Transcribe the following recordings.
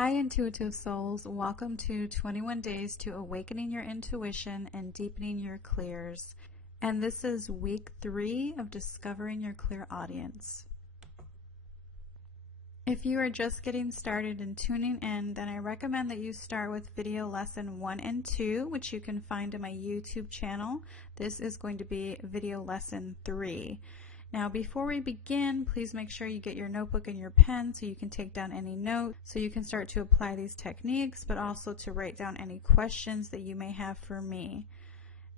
Hi, intuitive souls. Welcome to 21 Days to Awakening Your Intuition and Deepening Your Clears. And this is week 3 of Discovering Your Clairaudience. If you are just getting started and tuning in, then I recommend that you start with video lesson 1 and 2, which you can find on my YouTube channel. This is going to be video lesson 3. Now, before we begin, please make sure you get your notebook and your pen so you can take down any notes, so you can start to apply these techniques, but also to write down any questions that you may have for me.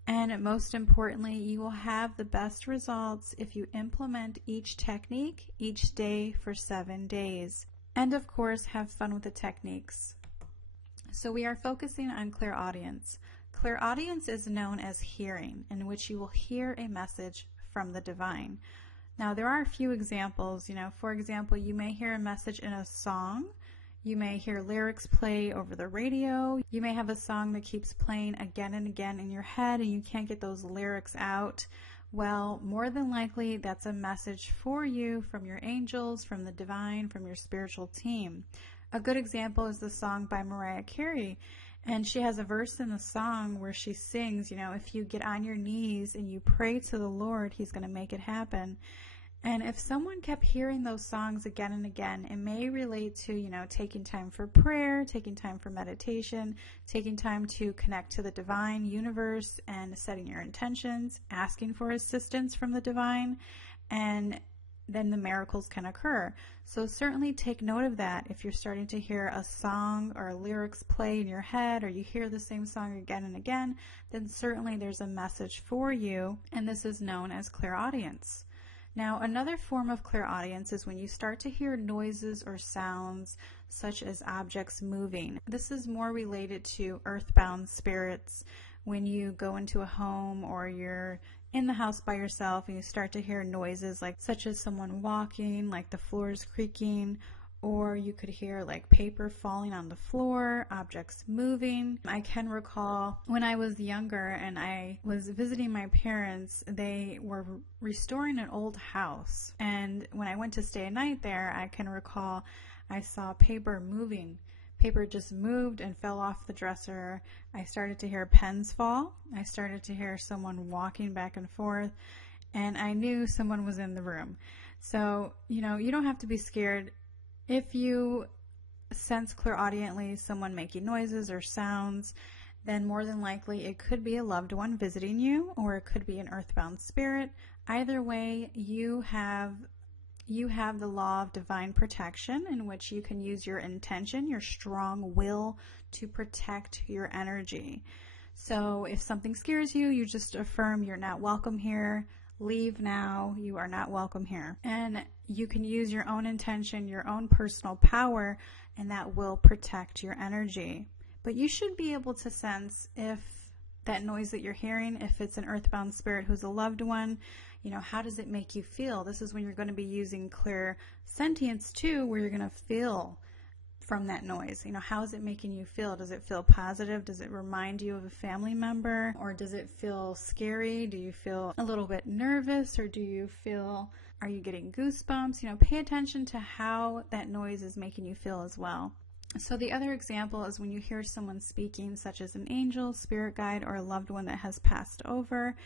And most importantly, you will have the best results if you implement each technique each day for 7 days. And of course, have fun with the techniques. So we are focusing on clairaudience. Clairaudience is known as hearing, in which you will hear a message from the divine. Now, there are a few examples. For example, you may hear a message in a song. You may hear lyrics play over the radio. You may have a song that keeps playing again and again in your head and you can't get those lyrics out. Well, more than likely, that's a message for you from your angels, from the divine, from your spiritual team. A good example is the song by Mariah Carey. And she has a verse in the song where she sings, if you get on your knees and you pray to the Lord, He's going to make it happen. And if someone kept hearing those songs again and again, it may relate to, taking time for prayer, taking time for meditation, taking time to connect to the divine universe and setting your intentions, asking for assistance from the divine, and then the miracles can occur. So certainly take note of that. If you're starting to hear a song or lyrics play in your head, or you hear the same song again and again, then certainly there's a message for you, and this is known as clairaudience. Now, another form of clairaudience is when you start to hear noises or sounds such as objects moving. This is more related to earthbound spirits. When you go into a home or you're in the house by yourself and you start to hear noises such as someone walking, like the floors creaking, or you could hear paper falling on the floor, objects moving. I can recall when I was younger and I was visiting my parents, they were restoring an old house. And when I went to stay a night there, I can recall I saw paper moving. Paper just moved and fell off the dresser. I started to hear pens fall. I started to hear someone walking back and forth, and I knew someone was in the room. So, you don't have to be scared. If you sense clairaudiently someone making noises or sounds, then more than likely it could be a loved one visiting you, or it could be an earthbound spirit. Either way, you have the law of divine protection, in which you can use your intention, your strong will, to protect your energy. So if something scares you, you just affirm you're not welcome here. Leave now. You are not welcome here. And you can use your own intention, your own personal power, and that will protect your energy. But you should be able to sense if that noise that you're hearing, if it's an earthbound spirit who's a loved one, how does it make you feel? This is when you're going to be using clairsentience too, where you're going to feel from that noise. How is it making you feel? Does it feel positive? Does it remind you of a family member? Or does it feel scary? Do you feel a little bit nervous? Or are you getting goosebumps? Pay attention to how that noise is making you feel as well. So the other example is when you hear someone speaking, such as an angel, spirit guide, or a loved one that has passed over.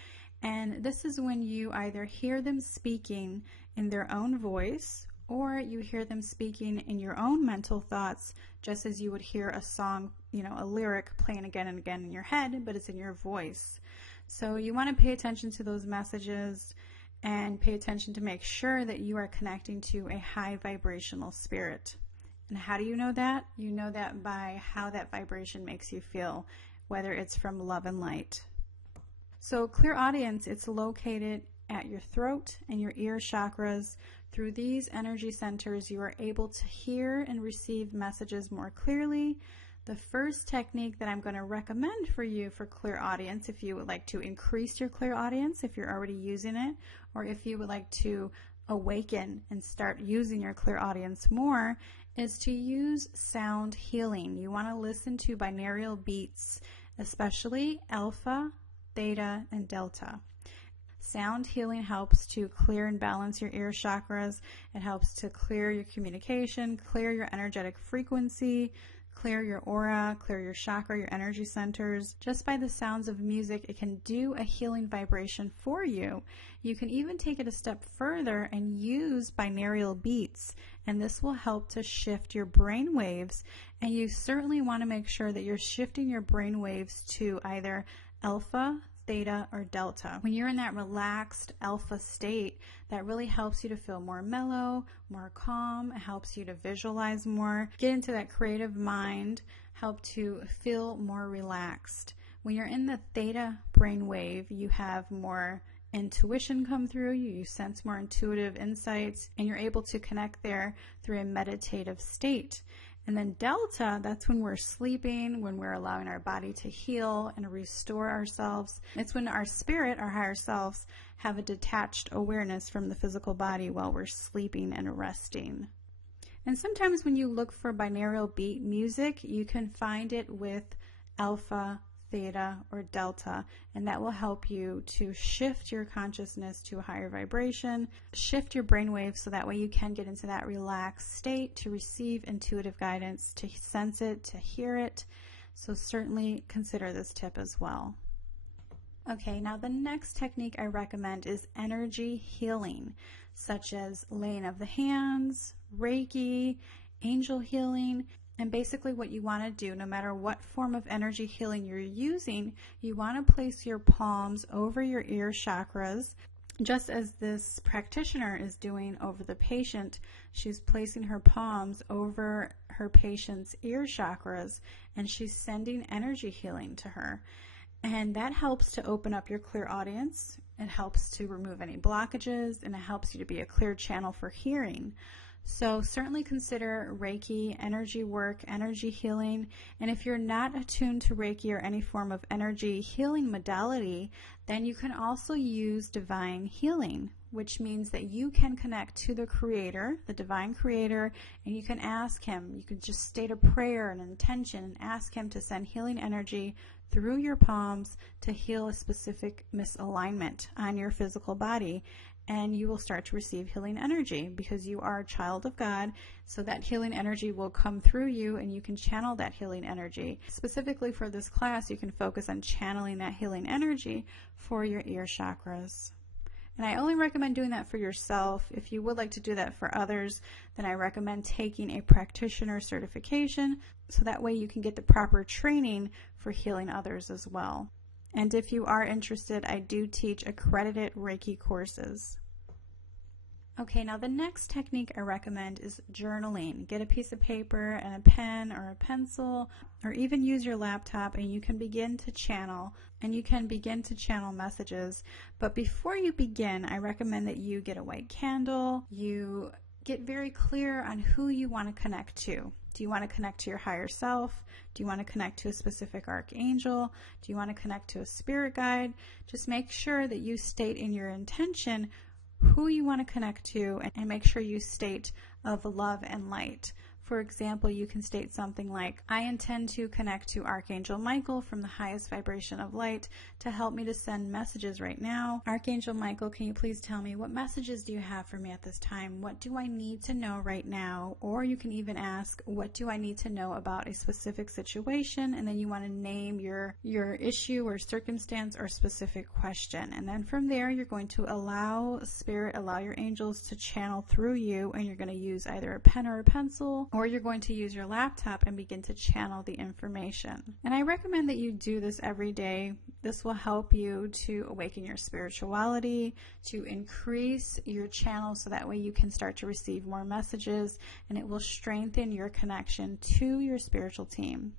And this is when you either hear them speaking in their own voice, or you hear them speaking in your own mental thoughts, just as you would hear a song, a lyric playing again and again in your head, but it's in your voice. So you want to pay attention to those messages and pay attention to make sure that you are connecting to a high vibrational spirit. And how do you know that? You know that by how that vibration makes you feel, whether it's from love and light. So clairaudience, it's located at your throat and your ear chakras. Through these energy centers, you are able to hear and receive messages more clearly. The first technique that I'm going to recommend for you for clairaudience, if you would like to increase your clairaudience, if you're already using it, or if you would like to awaken and start using your clairaudience more, is to use sound healing. You want to listen to binaural beats, especially alpha, theta, and delta. Sound healing helps to clear and balance your ear chakras. It helps to clear your communication, clear your energetic frequency, clear your aura, clear your chakra, your energy centers. Just by the sounds of music, it can do a healing vibration for you. You can even take it a step further and use binaural beats, and this will help to shift your brain waves. And you certainly want to make sure that you're shifting your brain waves to either alpha, theta, or delta. When you're in that relaxed alpha state, that really helps you to feel more mellow, more calm. It helps you to visualize more, get into that creative mind, help to feel more relaxed. When you're in the theta brainwave, you have more intuition come through you sense more intuitive insights, and you're able to connect there through a meditative state. And then delta, that's when we're sleeping, when we're allowing our body to heal and restore ourselves. It's when our spirit, our higher selves, have a detached awareness from the physical body while we're sleeping and resting. And sometimes when you look for binaural beat music, you can find it with alpha, theta, or delta, and that will help you to shift your consciousness to a higher vibration, shift your brainwaves so that way you can get into that relaxed state to receive intuitive guidance, to sense it, to hear it. So certainly consider this tip as well. Okay, now the next technique I recommend is energy healing, such as laying of the hands, Reiki, angel healing. And basically what you want to do, no matter what form of energy healing you're using, you want to place your palms over your ear chakras, just as this practitioner is doing over the patient. She's placing her palms over her patient's ear chakras, and she's sending energy healing to her. And that helps to open up your clairaudience. It helps to remove any blockages, and it helps you to be a clear channel for hearing. So certainly consider Reiki, energy work, energy healing. And if you're not attuned to Reiki or any form of energy healing modality, then you can also use divine healing, which means that you can connect to the Creator, the divine Creator, and you can ask Him. You can just state a prayer, an intention, and ask Him to send healing energy through your palms to heal a specific misalignment on your physical body. And you will start to receive healing energy because you are a child of God. So that healing energy will come through you, and you can channel that healing energy. Specifically for this class, you can focus on channeling that healing energy for your ear chakras. And I only recommend doing that for yourself. If you would like to do that for others, then I recommend taking a practitioner certification so that way you can get the proper training for healing others as well. And if you are interested, I do teach accredited Reiki courses. Okay, now the next technique I recommend is journaling. Get a piece of paper and a pen or a pencil, or even use your laptop, and you can begin to channel. Messages. But before you begin, I recommend that you get a white candle. You get very clear on who you want to connect to. Do you want to connect to your higher self? Do you want to connect to a specific archangel? Do you want to connect to a spirit guide? Just make sure that you state in your intention who you want to connect to, and make sure you state of love and light. For example, you can state something like, I intend to connect to Archangel Michael from the highest vibration of light to help me to send messages right now. Archangel Michael, can you please tell me, what messages do you have for me at this time? What do I need to know right now? Or you can even ask, what do I need to know about a specific situation? And then you want to name your issue or circumstance or specific question. And then from there, you're going to allow Spirit, allow your angels to channel through you, and you're going to use either a pen or a pencil, or you're going to use your laptop and begin to channel the information. And I recommend that you do this every day. This will help you to awaken your spirituality, to increase your channel so that way you can start to receive more messages, and it will strengthen your connection to your spiritual team.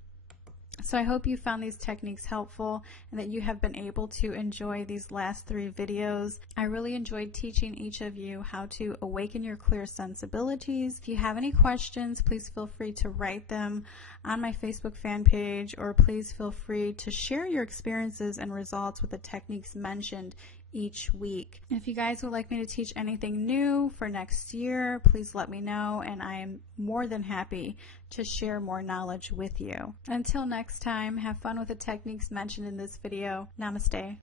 So I hope you found these techniques helpful and that you have been able to enjoy these last 3 videos. I really enjoyed teaching each of you how to awaken your clear sensibilities. If you have any questions, please feel free to write them on my Facebook fan page, or please feel free to share your experiences and results with the techniques mentioned each week. If you guys would like me to teach anything new for next year, please let me know, and I am more than happy to share more knowledge with you. Until next time, have fun with the techniques mentioned in this video. Namaste.